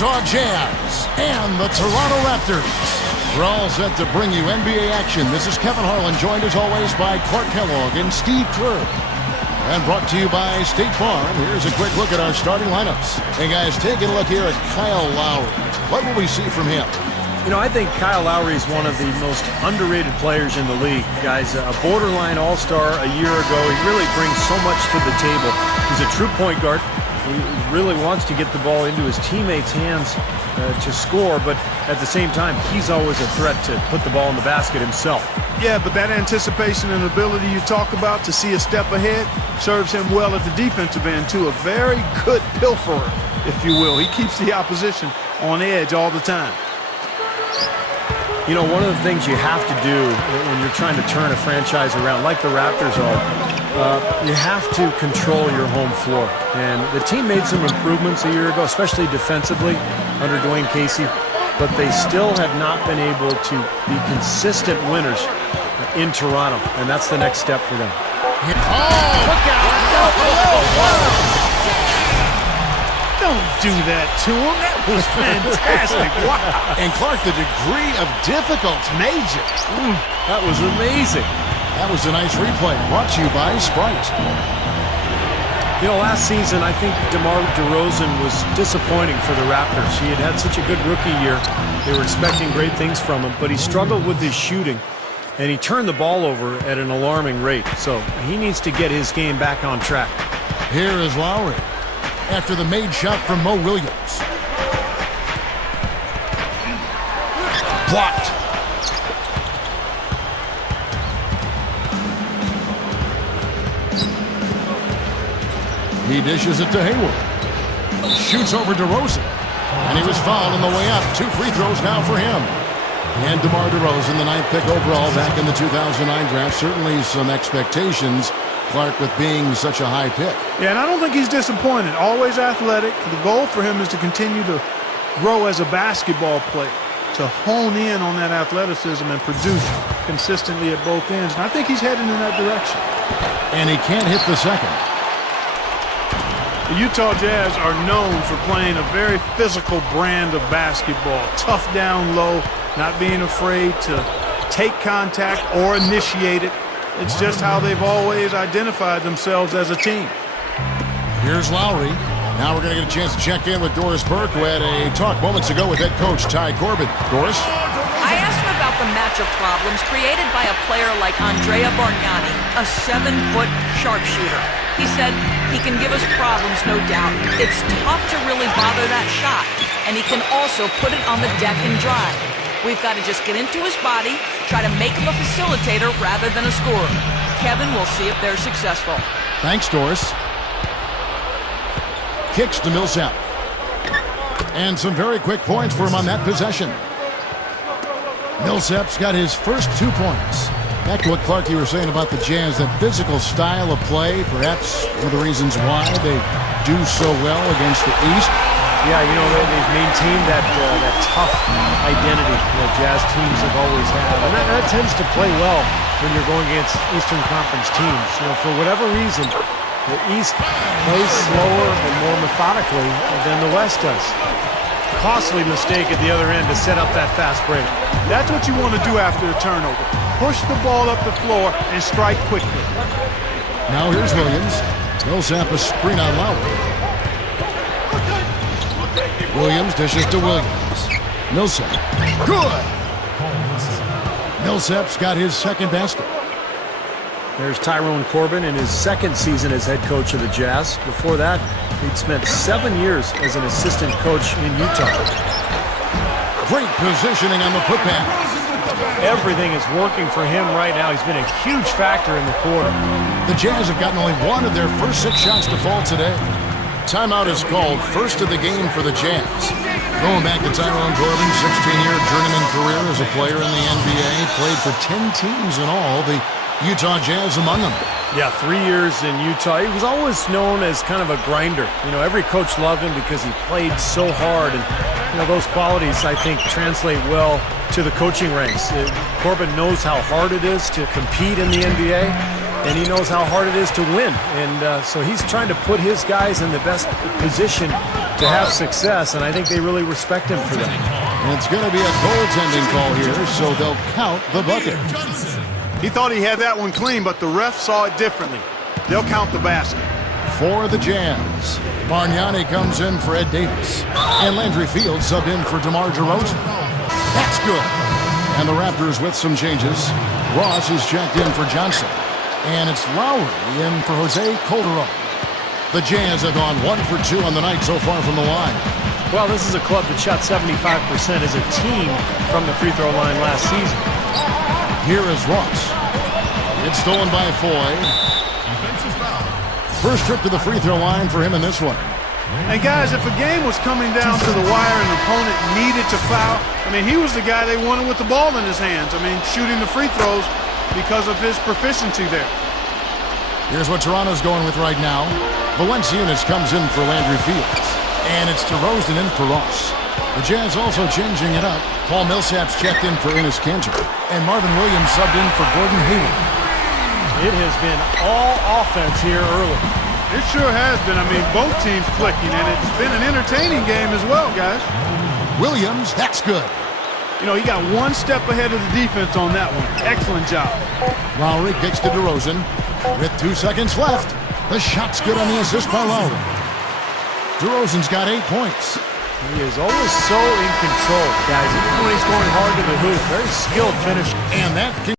Utah Jazz and the Toronto Raptors. We're all set to bring you NBA action. This is Kevin Harlan, joined as always by Clark Kellogg and Steve Kerr. And brought to you by State Farm. Here's a quick look at our starting lineups. Hey guys, taking a look here at Kyle Lowry. What will we see from him? You know, I think Kyle Lowry is one of the most underrated players in the league. Guys, a borderline all-star a year ago. He really brings so much to the table. He's a true point guard. He really wants to get the ball into his teammates' hands to score, but at the same time, he's always a threat to put the ball in the basket himself. Yeah, but that anticipation and ability you talk about to see a step ahead serves him well at the defensive end, too. A very good pilferer, if you will. He keeps the opposition on edge all the time. You know, one of the things you have to do when you're trying to turn a franchise around, like the Raptors are, you have to control your home floor. And the team made some improvements a year ago, especially defensively under Dwayne Casey, but they still have not been able to be consistent winners in Toronto, and that's the next step for them. Oh, look out! Oh, don't do that to him. That was fantastic. Wow. And Clark, the degree of difficulty. Major. That was amazing. That was a nice replay, brought to you by Sprite. You know, last season, I think DeMar DeRozan was disappointing for the Raptors. He had had such a good rookie year. They were expecting great things from him, but he struggled with his shooting, and he turned the ball over at an alarming rate. So he needs to get his game back on track. Here is Lowry after the made shot from Mo Williams. Blocked. He dishes it to Hayward. Shoots over DeRozan. And he was fouled on the way up. 2 free throws now for him. And DeMar DeRozan, the 9th pick overall back in the 2009 draft. Certainly some expectations, Clark, with being such a high pick. Yeah, and I don't think he's disappointed. Always athletic. The goal for him is to continue to grow as a basketball player, to hone in on that athleticism and produce consistently at both ends. And I think he's heading in that direction. And he can't hit the second. The Utah Jazz are known for playing a very physical brand of basketball. Tough down low, not being afraid to take contact or initiate it. It's just how they've always identified themselves as a team. Here's Lowry. Now we're going to get a chance to check in with Doris Burke, who had a talk moments ago with head coach Ty Corbett. Doris? I asked him about the matchup problems created by a player like Andrea Bargnani, a 7-foot sharpshooter. He said he can give us problems, no doubt. It's tough to really bother that shot, and he can also put it on the deck and drive. We've got to just get into his body, try to make him a facilitator rather than a scorer. Kevin will see if they're successful. Thanks, Doris. Kicks to Millsap. And some very quick points for him on that possession. Millsap's got his first 2 points. Back to what, Clark, you were saying about the Jazz, that physical style of play, perhaps one of the reasons why they do so well against the East. Yeah, you know, they've maintained that tough identity that Jazz teams have always had. And that tends to play well when you're going against Eastern Conference teams. You know, for whatever reason, the East plays slower and more methodically than the West does. Costly mistake at the other end to set up that fast break. That's what you want to do after a turnover. Push the ball up the floor and strike quickly. Now here's Williams. Millsap a screen on Lowry. Williams dishes to Williams. Millsap. Good! Millsap's got his second basket. There's Tyrone Corbin in his 2nd season as head coach of the Jazz. Before that, he'd spent 7 years as an assistant coach in Utah. Great positioning on the putback. Everything is working for him right now. He's been a huge factor in the quarter. The Jazz have gotten only 1 of their first 6 shots to fall today. Timeout is called, first of the game for the Jazz. Going back to Tyrone Corbin, 16-year journeyman career as a player in the NBA. Played for 10 teams in all, the Utah Jazz among them. Yeah, 3 years in Utah. He was always known as kind of a grinder. You know, every coach loved him because he played so hard. And, you know, those qualities, I think, translate well to the coaching ranks. Corbin knows how hard it is to compete in the NBA, and he knows how hard it is to win. And so he's trying to put his guys in the best position to have success, and I think they really respect him for that. It's going to be a goaltending call here, so they'll count the bucket. He thought he had that one clean, but the ref saw it differently. They'll count the basket. For the Jazz, Bargnani comes in for Ed Davis. And Landry Fields subbed in for DeMar DeRozan. That's good. And the Raptors with some changes. Ross is checked in for Johnson. And it's Lowry in for Jose Calderon. The Jazz have gone 1 for 2 on the night so far from the line. Well, this is a club that shot 75% as a team from the free throw line last season. Here is Ross. It's stolen by Foy. First trip to the free throw line for him in this one. And guys, if a game was coming down to the wire and an opponent needed to foul, I mean, he was the guy they wanted with the ball in his hands. I mean, shooting the free throws because of his proficiency there. Here's what Toronto's going with right now. Valanciunas comes in for Landry Fields. And it's DeRozan in for Ross. The Jazz also changing it up. Paul Millsap's checked in for Enes Kanter. And Marvin Williams subbed in for Gordon Hayward. It has been all offense here early. It sure has been. I mean, both teams clicking, and it's been an entertaining game as well, guys. Williams, that's good. You know, he got one step ahead of the defense on that one. Excellent job. Lowry kicks to DeRozan. With 2 seconds left, the shot's good on the assist by Lowry. DeRozan's got 8 points. He is always so in control, guys. Even when he's going hard to the hoop, very skilled finish. And that